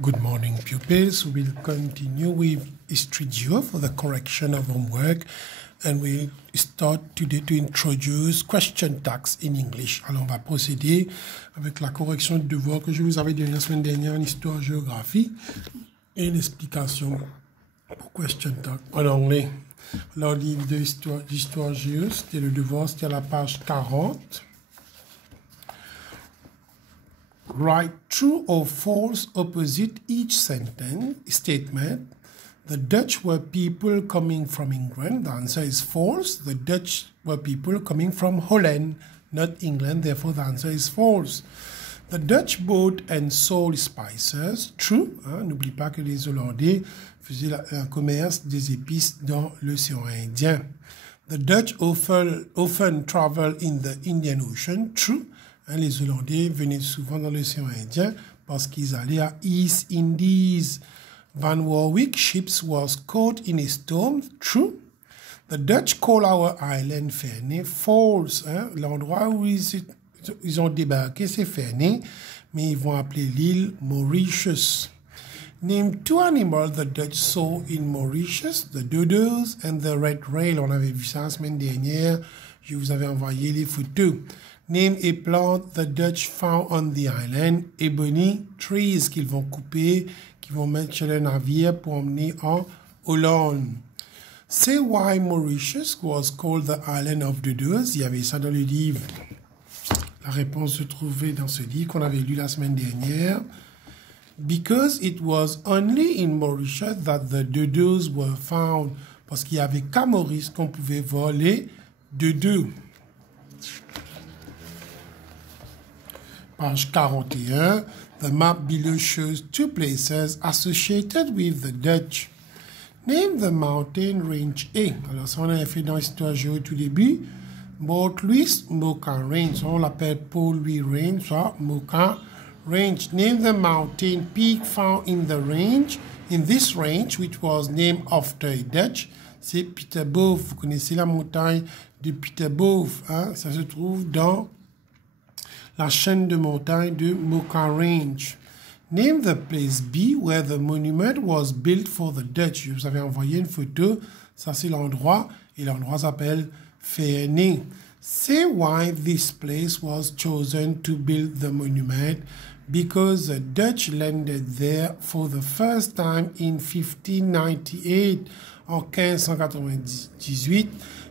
Good morning, pupils. We'll continue with History Geo for the correction of homework, and we'll start today to introduce question tags in English. Alors, on va procéder avec la correction de devoir que je vous avais donné la semaine dernière en histoire-géographie et l'explication pour question tag en anglais. Alors, le livre d'histoire géo, c'était le devoir, c'était à la page 40. Write true or false opposite each sentence statement. The Dutch were people coming from England. The answer is false. The Dutch were people coming from Holland, not England. Therefore, the answer is false. The Dutch bought and sold spices. True. N'oublie pas que les Hollandais faisaient un commerce des épices dans l'océan Indien. The Dutch often travel in the Indian Ocean. True. Les Hollandais venaient souvent dans l'océan Indien parce qu'ils allaient à East Indies. Van Warwick ships was caught in a storm. True. The Dutch call our island Ferney. False. L'endroit où ils ont débarqué, c'est Ferney, mais ils vont appeler l'île Mauritius. Name two animals the Dutch saw in Mauritius, the dodos and the red rail. On avait vu ça la semaine dernière. Je vous avais envoyé les photos. Name a plant the Dutch found on the island. Ebony trees qu'ils vont couper, qu'ils vont mettre sur le navire pour emmener en Hollande. Say why Mauritius was called the island of dodos. Il y avait ça dans le livre. La réponse se trouvait dans ce livre qu'on avait lu la semaine dernière. Because it was only in Mauritius that the dodos were found. Parce qu'il y avait qu'à Maurice qu'on pouvait voir les dodos. Page 41, the map below shows two places associated with the Dutch. Name the mountain range A. Alors, ça, on avait fait dans l'histoire géo tout début. Port Louis, Mocha Range. On l'appelle Port Louis Range, soit Mocha Range. Name the mountain peak found in the range, in this range, which was named after a Dutch. C'est Pieterboef. Vous connaissez la montagne de Pieterboef. Ça se trouve dans la chaîne de montagnes de Mocha Range. Name the place B where the monument was built for the Dutch. Je vous avais envoyé une photo. Ça, c'est l'endroit. Et l'endroit s'appelle Ferney. Say why this place was chosen to build the monument. Because the Dutch landed there for the first time in 1598. En 1598,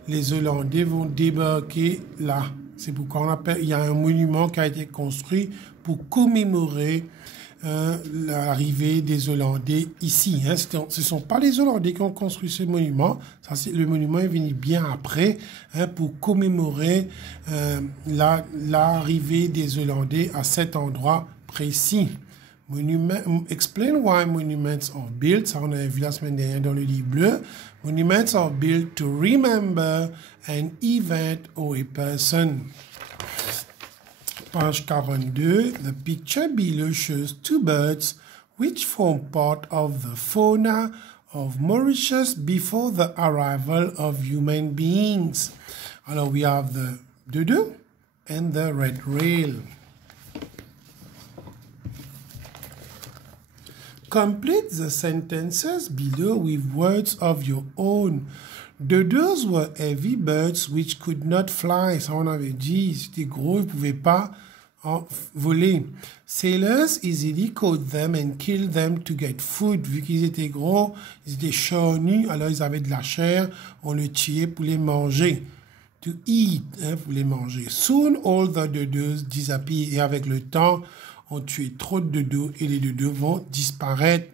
les Hollandais vont débarquer là. C'est pourquoi on appelle, il y a un monument qui a été construit pour commémorer l'arrivée des Hollandais ici. Ce ne sont pas les Hollandais qui ont construit ce monument. Le monument est venu bien après pour commémorer l'arrivée des Hollandais à cet endroit précis. Explain why monuments are built. Ça, on avait vu la semaine dernière dans le livre bleu. Monuments are built to remember an event or a person. Page 42. The picture below shows two birds which form part of the fauna of Mauritius before the arrival of human beings. Alors, we have the dodo and the red rail. Complete the sentences below with words of your own. Dodos were heavy birds which could not fly. Ça, on avait dit, c'était gros, ils ne pouvaient pas voler. Sailors easily caught them and killed them to get food. Vu qu'ils étaient gros, ils étaient charnus, alors ils avaient de la chair, on les tuait pour les manger. To eat, pour les manger. Soon all the dodos disappeared. Et avec le temps, on tuait trop de dodos et les dodos vont disparaître.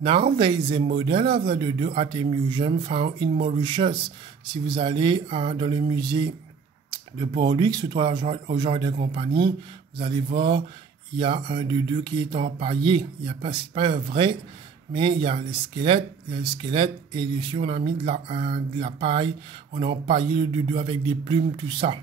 Now there is a model of the dodo at a museum found in Mauritius. Si vous allez dans le musée de Port-Louis, surtout au Jardin de Compagnie, vous allez voir, il y a un dodo qui est empaillé. C'est pas un vrai, mais il y a le squelette et dessus on a mis de la paille. On a empaillé le dodo avec des plumes, tout ça.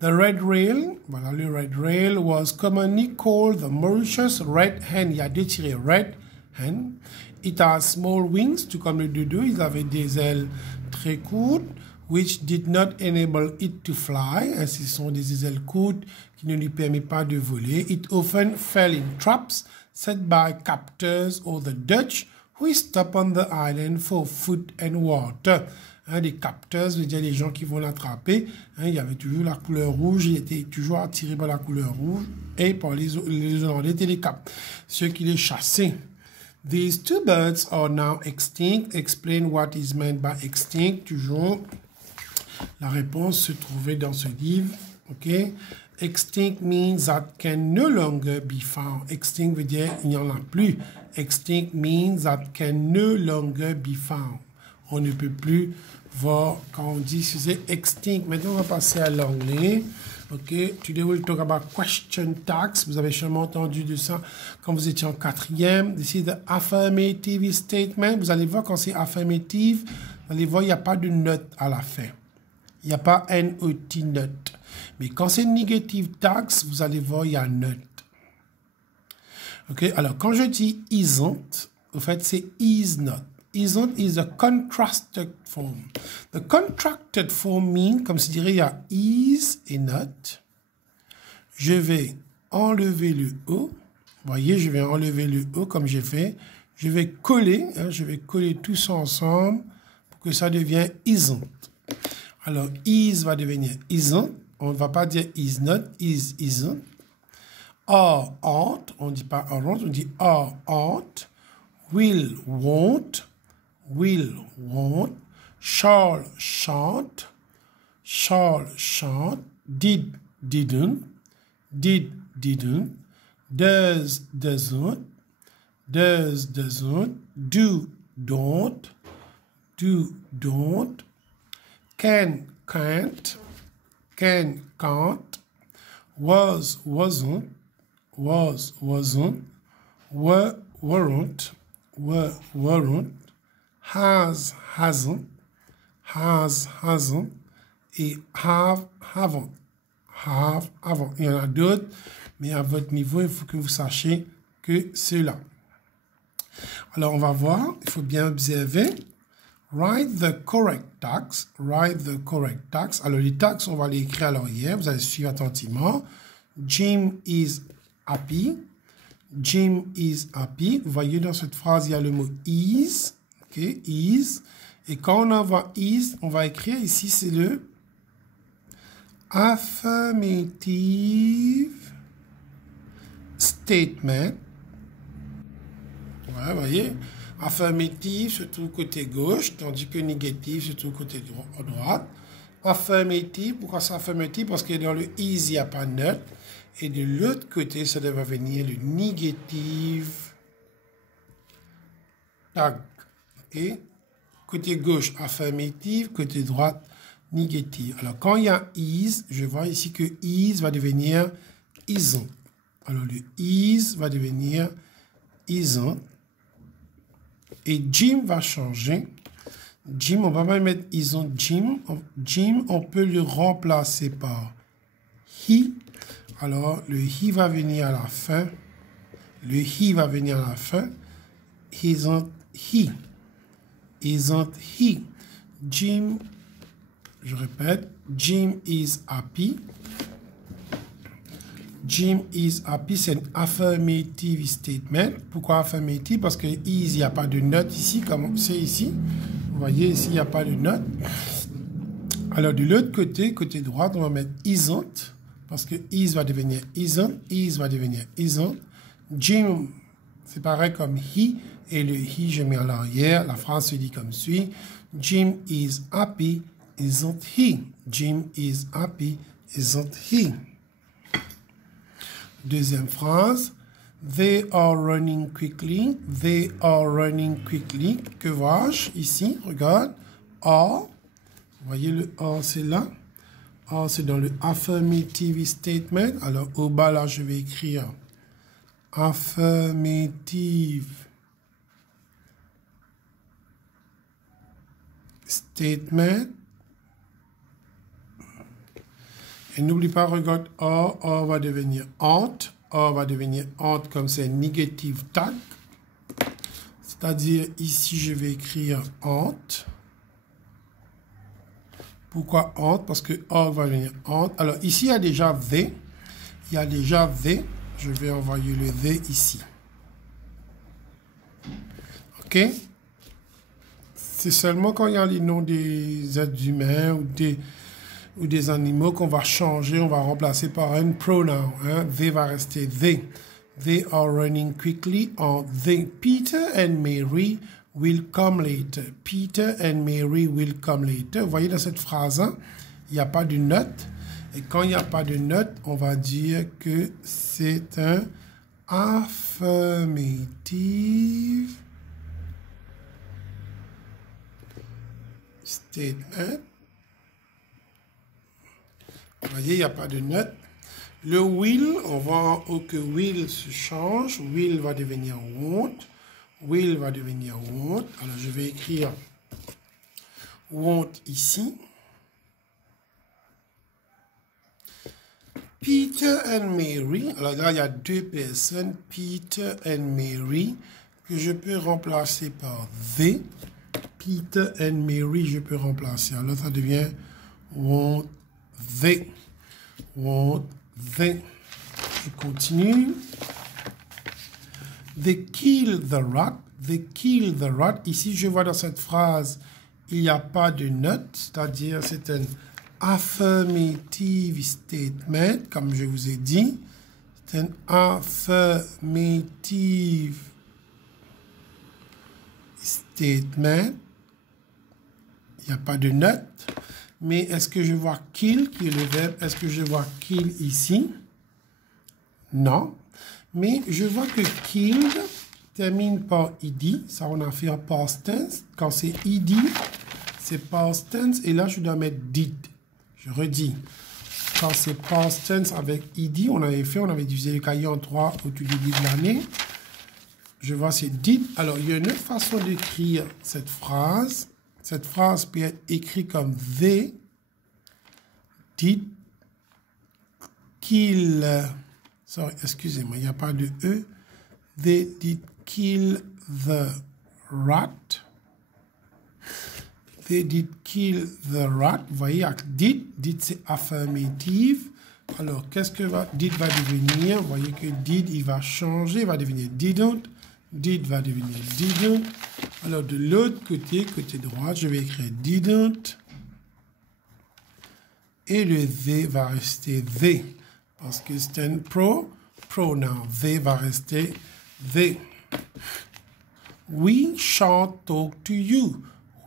The red rail, voilà le red rail, was commonly called the Mauritius red hen. Il y a deux tirés, red hen. It has small wings, tout comme le dodo, ils avaient des ailes très courtes, which did not enable it to fly. Ce sont des ailes courtes qui ne lui permettent pas de voler. It often fell in traps. set by captors or the Dutch who stopped on the island for food and water. Les capteurs, veut dire les gens qui vont l'attraper. Il y avait toujours la couleur rouge, il était toujours attiré par la couleur rouge et par les Hollandais étaient les capes, ceux qui les chassaient. These two birds are now extinct. Explain what is meant by extinct. Toujours, la réponse se trouvait dans ce livre. OK? Extinct means that can no longer be found. Extinct veut dire il n'y en a plus. Extinct means that can no longer be found. On ne peut plus voir quand on dit c'est extinct. Maintenant, on va passer à l'anglais. OK. Today we'll talk about question tags. Vous avez sûrement entendu de ça quand vous étiez en quatrième. This is the affirmative statement. Vous allez voir quand c'est affirmative, vous allez voir, il n'y a pas de note à la fin. Il n'y a pas NOT note. Mais quand c'est negative tags, vous allez voir, il y a note. OK. Alors, quand je dis isn't, au fait, c'est is not. Isn't is a contracted form. The contracted form means, comme je dirais, il y a is et not. Je vais enlever le O. Vous voyez, je vais enlever le O comme j'ai fait. Je vais coller, je vais coller tout ça ensemble pour que ça devienne isn't. Alors, is va devenir isn't. On ne va pas dire is not, is isn't. Are, aren't. On ne dit pas aren't, on dit are, aren't. Will, won't. Will, won't. Shall, shan't. Shall, shan't. Did, didn't. Did, didn't. Does, doesn't. Does, doesn't. Do, don't. Do, don't. Can, can't. Can, can't. Was, wasn't. Was, wasn't. Were, weren't. Were, weren't. Has, hasn't. Has, hasn't. Et have, haven't. Have, haven't. Il y en a d'autres, mais à votre niveau, il faut que vous sachiez que c'est là. Alors, on va voir. Il faut bien observer. Write the correct tags. Write the correct tags. Alors, les tags, on va les écrire à l'arrière. Vous allez suivre attentivement. Jim is happy. Jim is happy. Vous voyez, dans cette phrase, il y a le mot is. OK, is. Et quand on envoie is, on va écrire ici, c'est le affirmative statement. Voilà, vous voyez. Affirmative se trouve côté gauche, tandis que négatif se trouve côté droite. Affirmative, pourquoi c'est affirmative? Parce que dans le is, il n'y a pas de note. Et de l'autre côté, ça devrait venir le negative tag. OK? Côté gauche, affirmative. Côté droite, négative. Alors, quand il y a is, je vois ici que is va devenir isn't. Alors, le is va devenir isn't. Et Jim va changer. Jim, on va pas mettre isn't Jim. Jim, on peut le remplacer par he. Alors, le he va venir à la fin. Le he va venir à la fin. Isn't he. Isn't he. Jim, je répète, Jim is happy. Jim is happy, c'est un affirmative statement. Pourquoi affirmative? Parce que is, il n'y a pas de note ici, comme c'est ici. Vous voyez, ici, il n'y a pas de note. Alors, de l'autre côté, côté droit, on va mettre isn't. Parce que is va devenir isn't. Is va devenir isn't. Jim, c'est pareil comme he. Et le he, je mets à l'arrière. La phrase se dit comme suit. Jim is happy, isn't he? Jim is happy, isn't he? Deuxième phrase. They are running quickly. They are running quickly. Que vois-je ici? Regarde. Are. Vous voyez le are, c'est là. Are, c'est dans le affirmative statement. Alors, au bas, là, je vais écrire affirmative statement. Et n'oublie pas, regarde, or va devenir aren't. Or va devenir aren't comme c'est negative tag. C'est-à-dire, ici, je vais écrire aren't. Pourquoi aren't? Parce que or va venir aren't. Alors, ici, il y a déjà they. Il y a déjà they. Je vais envoyer le they ici. OK? C'est seulement quand il y a les noms des êtres humains ou des animaux qu'on va changer, on va remplacer par un pronoun. Hein? They va rester they. They are running quickly en they. Peter and Mary will come later. Peter and Mary will come later. Vous voyez dans cette phrase, hein, il n'y a pas de note. Et quand il n'y a pas de note, on va dire que c'est un affirmative statement. Vous voyez, il n'y a pas de note. Le will, on va en haut que will se change. Will va devenir won't. Will va devenir won't. Alors, je vais écrire won't ici. Peter and Mary. Alors là, il y a deux personnes, Peter and Mary, que je peux remplacer par they. Peter and Mary, je peux remplacer. Alors, ça devient won't they. Won't they. Je continue. They kill the rat. They kill the rat. Ici, je vois dans cette phrase, il n'y a pas de note, c'est-à-dire c'est un affirmative statement, comme je vous ai dit. C'est un affirmative statement. Il n'y a pas de note. Mais est-ce que je vois kill, qui est le verbe? Est-ce que je vois kill ici? Non. Mais je vois que killed termine par ed. Ça, on a fait en past tense. Quand c'est ed, c'est past tense. Et là, je dois mettre did. Je redis. Quand c'est past tense avec ed, on avait divisé le cahier en 3 au tout début de l'année. Je vois c'est did. Alors, il y a une autre façon d'écrire cette phrase. Cette phrase peut être écrite comme they did kill. Sorry, excusez-moi, il n'y a pas de E. They did kill the rat. They did kill the rat. Vous voyez, did c'est affirmative. Alors, qu'est-ce que did va devenir? Vous voyez que did, il va changer, il va devenir didn't. Did va devenir didn't. Alors, de l'autre côté, côté droit, je vais écrire didn't. Et le they va rester they. Parce que c'est un pronoun. They va rester they. We shan't talk to you.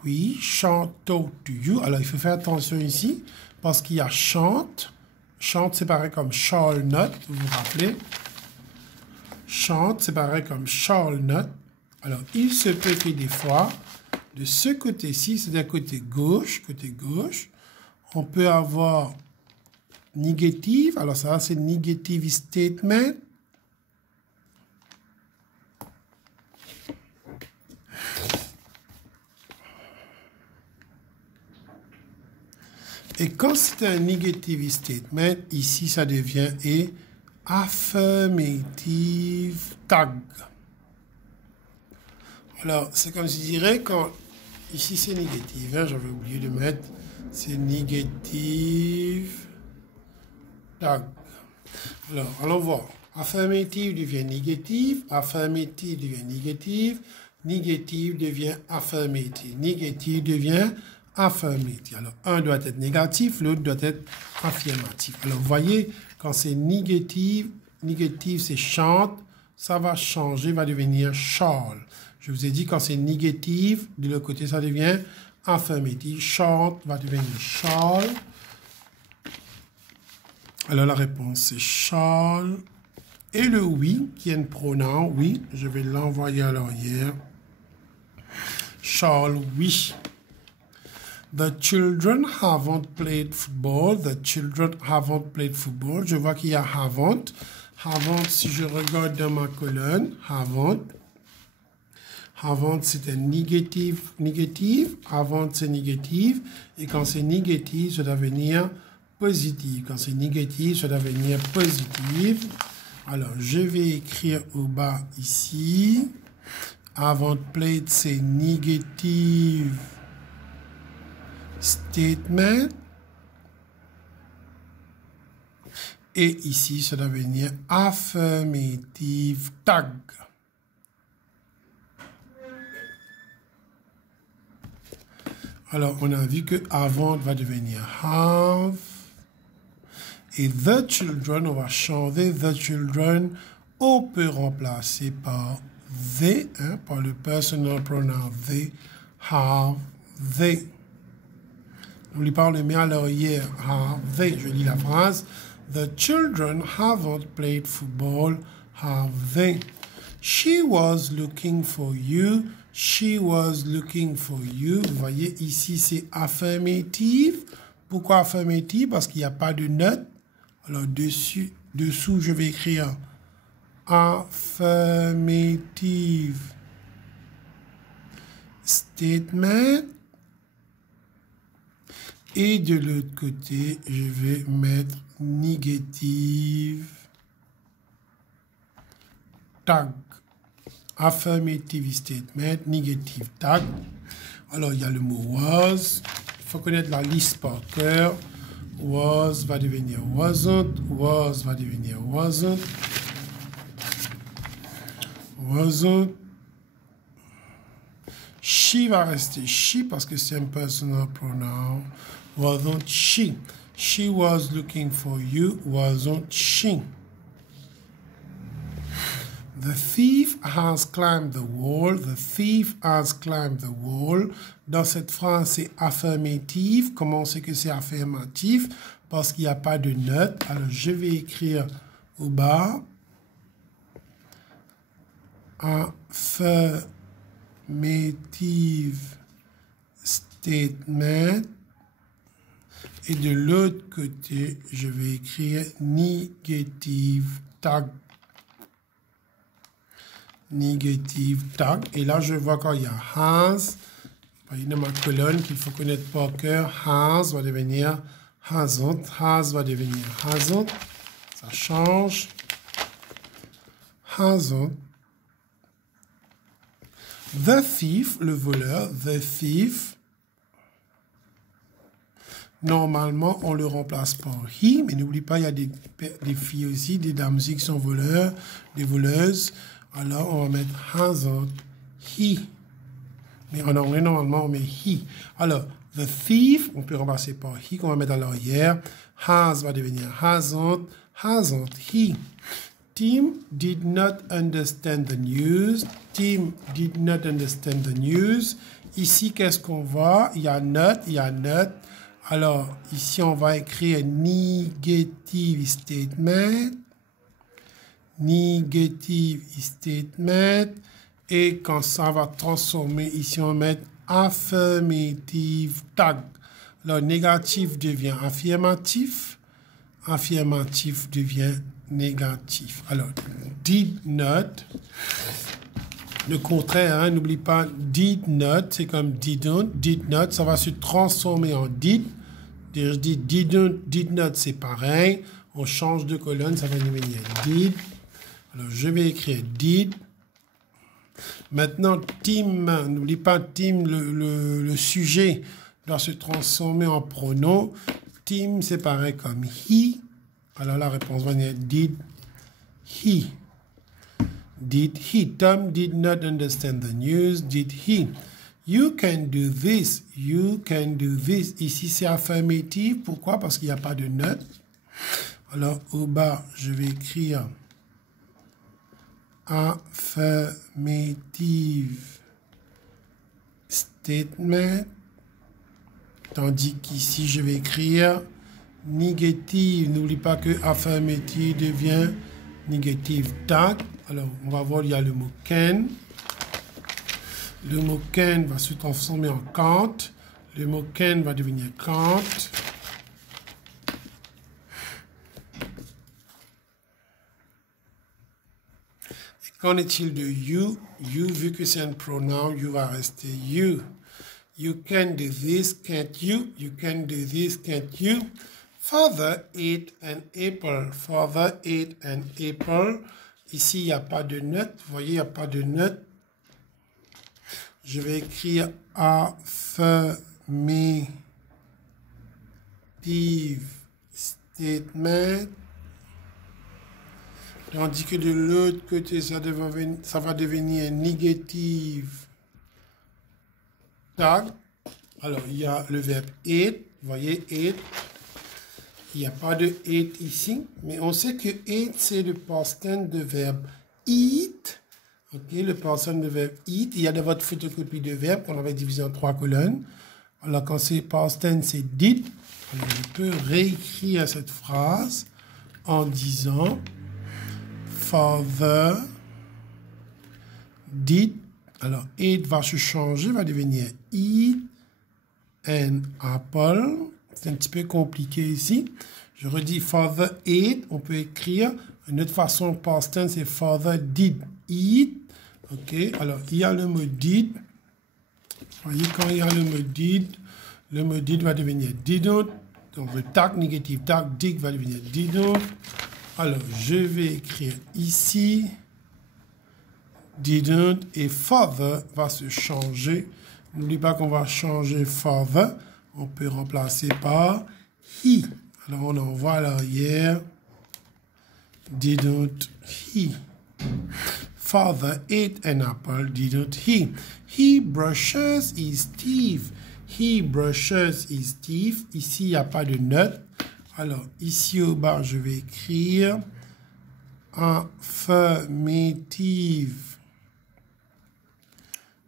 We shan't talk to you. Alors, il faut faire attention ici, parce qu'il y a shan't. Shan't, c'est pareil comme shall not, vous vous rappelez. Shan't, c'est pareil comme shall not. Alors, il se peut que des fois, de ce côté-ci, c'est-à-dire côté gauche, on peut avoir négative. Alors, ça, c'est negative statement. Et quand c'est un negative statement, ici, ça devient affirmative tag. Alors, c'est comme je dirais quand... Ici, c'est négatif. Hein, j'avais oublié de mettre... C'est négative tag. Alors, allons voir. Affirmative devient négative. Affirmative devient négative. Négative devient affirmative. Négative devient affirmative. Alors, un doit être négatif, l'autre doit être affirmatif. Alors, vous voyez, quand c'est négative, c'est chante, ça va changer, va devenir shall. Je vous ai dit, quand c'est négatif, de l'autre côté, ça devient affirmative. Chante va devenir shall. Alors, la réponse, c'est shall. Et le oui, qui est un pronom, oui, je vais l'envoyer à l'arrière. Shall we. The children haven't played football. The children haven't played football. Je vois qu'il y a haven't. Haven't, si je regarde dans ma colonne, haven't. Haven't, c'est un négatif. Haven't, c'est négatif. Et quand c'est négatif, ça doit venir positif. Quand c'est négatif, ça doit venir positif. Alors, je vais écrire au bas ici. Haven't played, c'est négatif. Statement. Et ici, ça doit venir affirmative tag. Alors, on a vu que avant va devenir have. Et the children, on va changer the children. On peut remplacer par they, hein, par le personal pronoun they, have they. N'oublie pas, on le met à l'arrière, have they. Je lis la phrase. The children haven't played football, have they? She was looking for you. She was looking for you. Vous voyez, ici, c'est affirmative. Pourquoi affirmative? Parce qu'il n'y a pas de note. Alors, dessous, je vais écrire affirmative statement. Et de l'autre côté, je vais mettre negative tag. Affirmative statement, negative tag. Alors, il y a le mot was. Il faut connaître la liste par cœur. Was va devenir wasn't. Was va devenir wasn't. Wasn't. She va rester she parce que c'est un personal pronoun. Wasn't she. She was looking for you. Wasn't she. The thief has climbed the wall. The thief has climbed the wall. Dans cette phrase, c'est affirmative. Comment on sait que c'est affirmatif? Parce qu'il n'y a pas de note. Alors, je vais écrire au bas. Affirmative statement. Et de l'autre côté, je vais écrire negative tag. Negative tag. Et là, je vois quand il y a has. Il y a ma colonne qu'il faut connaître par cœur. Has va devenir hasn't. Has va devenir hasn't. Ça change. Hasn't. The thief, le voleur. The thief. Normalement, on le remplace par he. Mais n'oublie pas, il y a des filles aussi, des dames aussi qui sont voleurs, des voleuses. Alors, on va mettre hasn't he. Mais en anglais, normalement, on met he. Alors, the thief, on peut remplacer par he, qu'on va mettre à l'arrière. Has va devenir hasn't he. Tim did not understand the news. Tim did not understand the news. Ici, qu'est-ce qu'on voit? Il y a not, il y a not. Alors, ici, on va écrire negative statement. Negative statement. Et quand ça va transformer, ici, on va mettre affirmative tag. Alors, négatif devient affirmatif. Affirmatif devient négatif. Alors, did not. Le contraire, hein, n'oublie pas, did not, c'est comme didn't. Did not, ça va se transformer en did. Je dis did not, c'est pareil. On change de colonne, ça va devenir did. Alors, je vais écrire did. Maintenant, Tim, n'oublie pas, Tim, le sujet doit se transformer en pronom. Tim, c'est pareil comme he. Alors, la réponse va venir did he. Did he? Tom did not understand the news. Did he? You can do this. You can do this. Ici, c'est affirmatif. Pourquoi? Parce qu'il n'y a pas de note. Alors, au bas, je vais écrire affirmative statement. Tandis qu'ici, je vais écrire négative. N'oublie pas que affirmative devient négative tag. Alors, on va voir, il y a le mot can. Le mot can va se transformer en can't. Le mot can va devenir can't. Et qu'en est-il de you? You, vu que c'est un pronom, you va rester you. You can do this, can't you? You can do this, can't you? Father ate an apple. Father ate an apple. Ici, il n'y a pas de note. Vous voyez, il n'y a pas de note. Je vais écrire affirmative statement. Tandis que de l'autre côté, ça va devenir négative tag. Alors, il y a le verbe eat. Vous voyez, eat. Il n'y a pas de eat ici. Mais on sait que eat, c'est le past tense de verbe eat. OK, le past tense de verbe eat. Il y a dans votre photocopie de verbe qu'on avait divisé en 3 colonnes. Alors, quand c'est past tense, c'est did. Alors, je peux réécrire cette phrase en disant Father did. Alors, eat va se changer, va devenir eat an apple. C'est un petit peu compliqué ici. Je redis Father ate. On peut écrire une autre façon past tense, c'est Father did eat. OK, alors il y a le mot did. Vous voyez, quand il y a le mot did va devenir didn't. Donc le tag négatif, tag did va devenir didn't. Alors je vais écrire ici didn't et father va se changer. N'oublie pas qu'on va changer father. On peut remplacer par he. Alors on envoie à l'arrière didn't he. Father ate an apple, didn't he? He brushes his teeth. He brushes his teeth. Ici, il n'y a pas de note. Alors, ici au bas, je vais écrire affirmative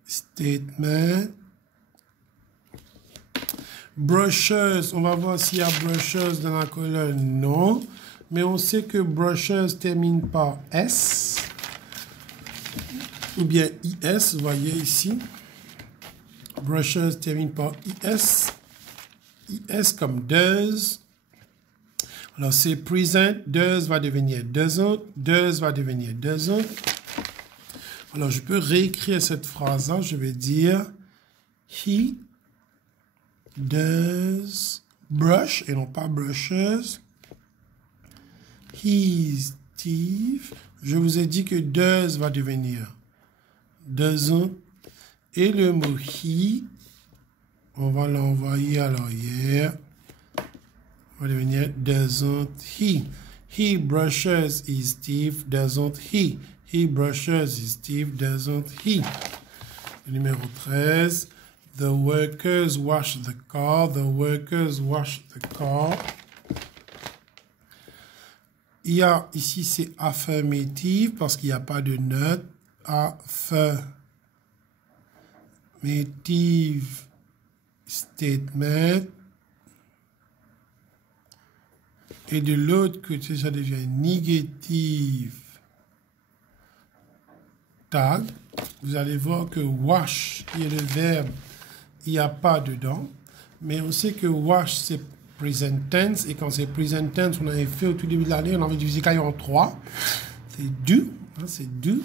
statement. Brushes, on va voir s'il y a brushes dans la colonne. Non. Mais on sait que brushes termine par S. Ou bien IS, vous voyez ici. Brushes termine par IS. IS comme does. Alors, c'est present. Does va devenir doesn't. Does va devenir doesn't. Alors, je peux réécrire cette phrase-là. Je vais dire he does brush, et non pas brushes, his teeth. Je vous ai dit que does va devenir doesn't. Et le mot he, on va l'envoyer à l'arrière. Va devenir doesn't he. He brushes his teeth, doesn't he. He brushes his teeth, doesn't he. Le numéro 13. The workers wash the car. The workers wash the car. Il y a ici, c'est affirmative parce qu'il n'y a pas de note. Affirmative statement. Et de l'autre côté, ça devient négative tag. Vous allez voir que wash, il y a le verbe, il n'y a pas dedans. Mais on sait que wash, c'est present tense. Et quand c'est present tense, on avait fait au tout début de l'année, on avait divisé cahier en 3. C'est do. Hein, c'est do.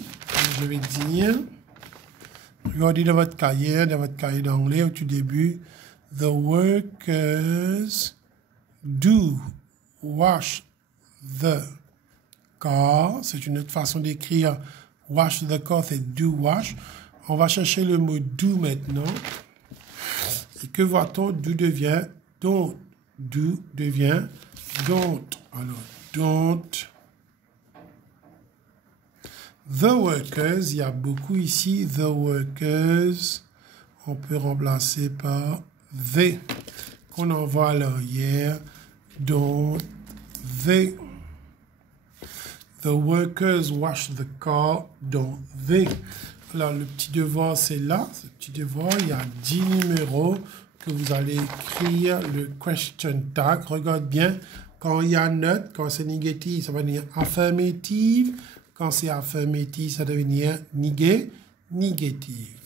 Je vais dire, regardez dans votre cahier d'anglais au tout début. The workers do wash the car. C'est une autre façon d'écrire wash the car, c'est do wash. On va chercher le mot do maintenant. Et que voit-on? Do devient don't. Do devient don't. Alors, don't. The workers, il y a beaucoup ici. The workers, on peut remplacer par they. Qu'on envoie à l'arrière. Don't they. The workers wash the car, don't they. Alors, le petit devoir, c'est là. Ce petit devoir, il y a 10 numéros que vous allez écrire le question tag. Regarde bien, quand il y a note, quand c'est négatif, ça va devenir affirmative. Quand c'est affirmative, ça va devenir négative.